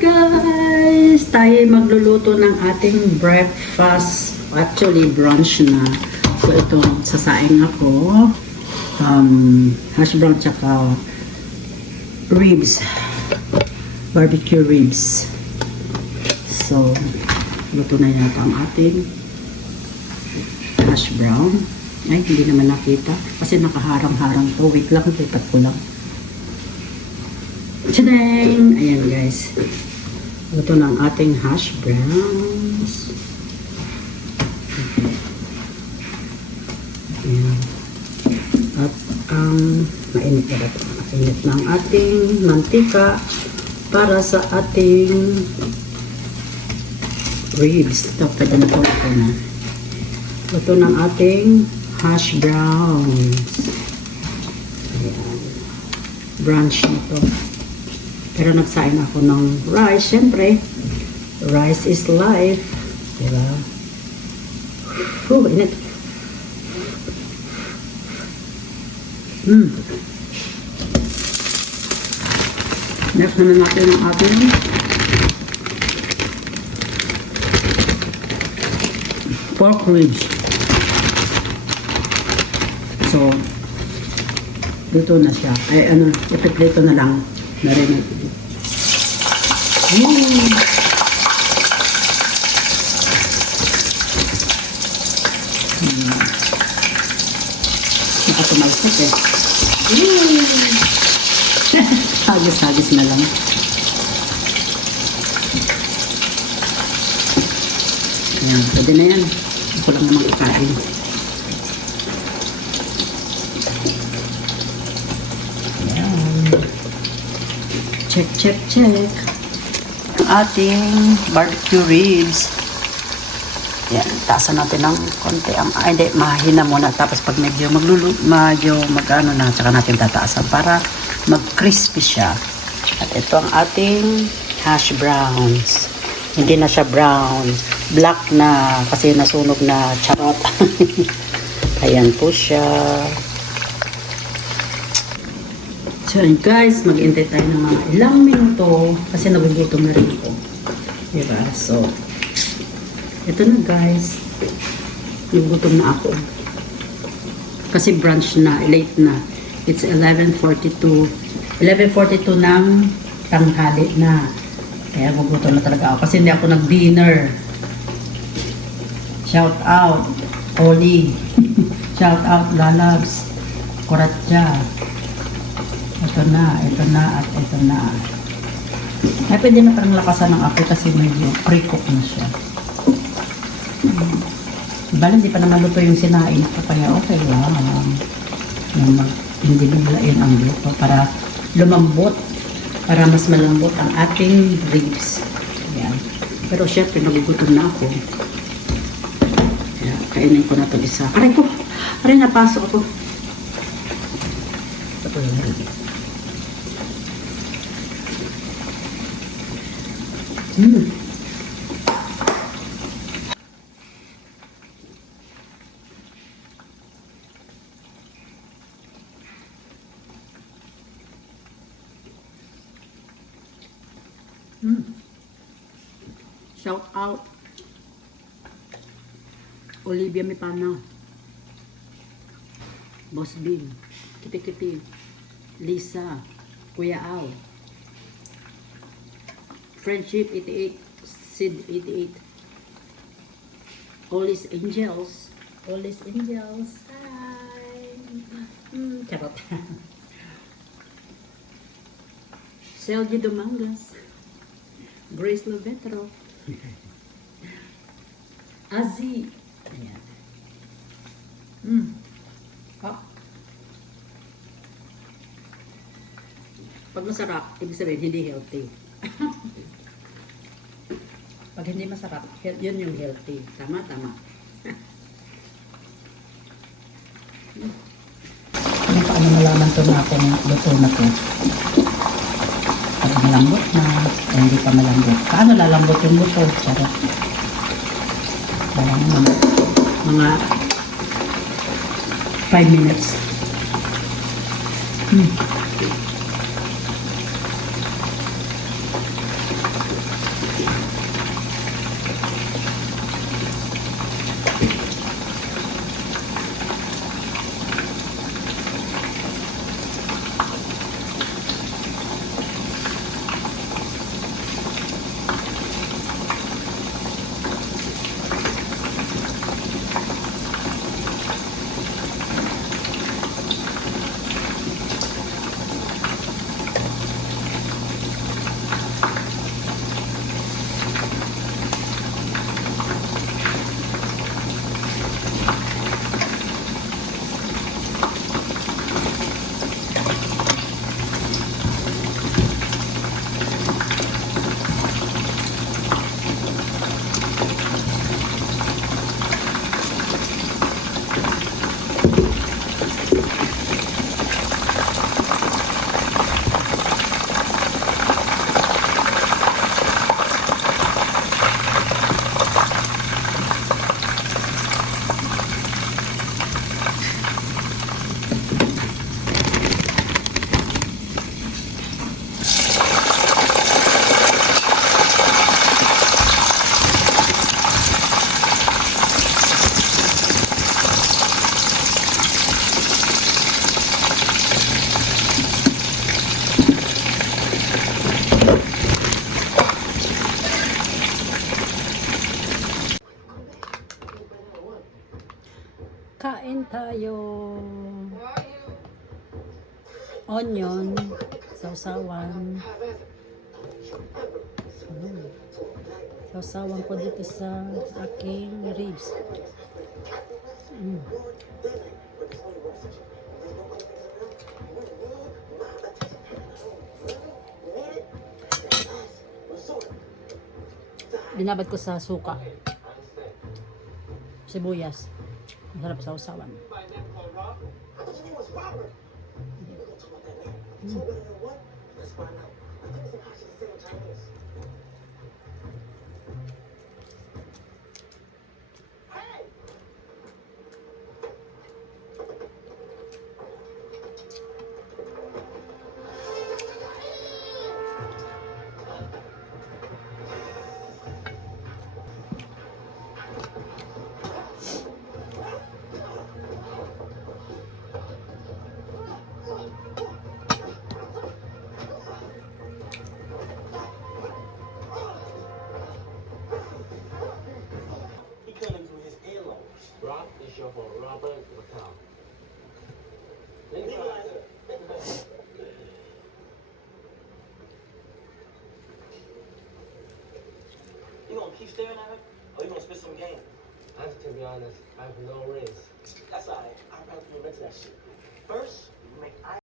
guys! Tayo magluluto ng ating breakfast. Actually, brunch na. So, ito, sasaing ako. Hash brown tsaka ribs. Barbecue ribs. So, luto na yata ang ating hash brown. Ay, hindi naman nakita. Kasi nakaharang-harang to. Wait lang, lipat ko lang. Tadang! Ayan guys. Ito na ang ating hash browns. Ayan. At ang mainit na ito. Mainit na ang ating mantika para sa ating ribs. Ito, pwede na ito. Ito na ang ating hash browns. Ayan. Brunch nito. Pero nagsain ako ng rice. Siyempre, rice is life. Diba? Init. Next naman natin ang ating pork ribs. So, luto na siya. Ay, ipiprito na lang. Narinig. Nakatumalsik eh. Hagis-hagis na lang. Ayan, pwede na yan. Ako lang naman kakain. Check, check, check. Ating barbecue ribs. Yan, taasan natin ng konti. Hindi, mahina muna. Tapos pag medyo magano na, saka natin tataasan para mag-crispy siya. At ito ang ating hash browns. Hindi na siya brown. Black na kasi nasunog na charot. Ayan po siya. So guys, mag-intay tayo ng mga ilang minuto kasi nagugutom na rin ako. Diba? So, ito na guys. Nagugutom na ako. Kasi brunch na, late na. It's 11:42. 11:42 ng tanghali na. Kaya nagugutom na talaga ako. Kasi hindi ako nag-dinner. Shout out, Oli. Shout out, Lalabs. Kuratya. Ito na, at ito na. Ay, pwede na parang lakasan ng apoy kasi medyo pre-cook na siya. Bale, hindi pa naman luto yung sinain ko, kaya okay lang. Hindi biglain ang luto para lumambot, para mas malambot ang ating ribs. Ayan. Pero syempre, nagugutom na ako. Kaya, kainin ko na ito isa. Aray ko! Aray, napasok ako. Ito yung ribs. Shout out Olivia Mipana, Boss Bing, Kiti-Kiti, Lisa, Kuya Al, Friendship 88, Sid 88, Olis Angels, hi! Charot. Selgi Domangas, Grace Lovetro, Azi, ayan. Pag masarap, ibig sabihin hindi healthy. Pag hindi masarap, yun yung healthy. Tama. Paano malaman ito na ako ng luto na ito? Pag malambot na, o hindi pa malambot. Paano lalambot yung luto? Charot. Mga 5 minutes. tayo. Onion, sausawan. Sausawan ko dito sa aking ribs. Binabad ko sa suka. Sibuyas. Masarap sa usawan. He couldn't do his earlobes. Rock is your for Robert McCall. Legalize it. You gonna keep staring at her? Or you gonna spit some game? To be honest, I have no rings. That's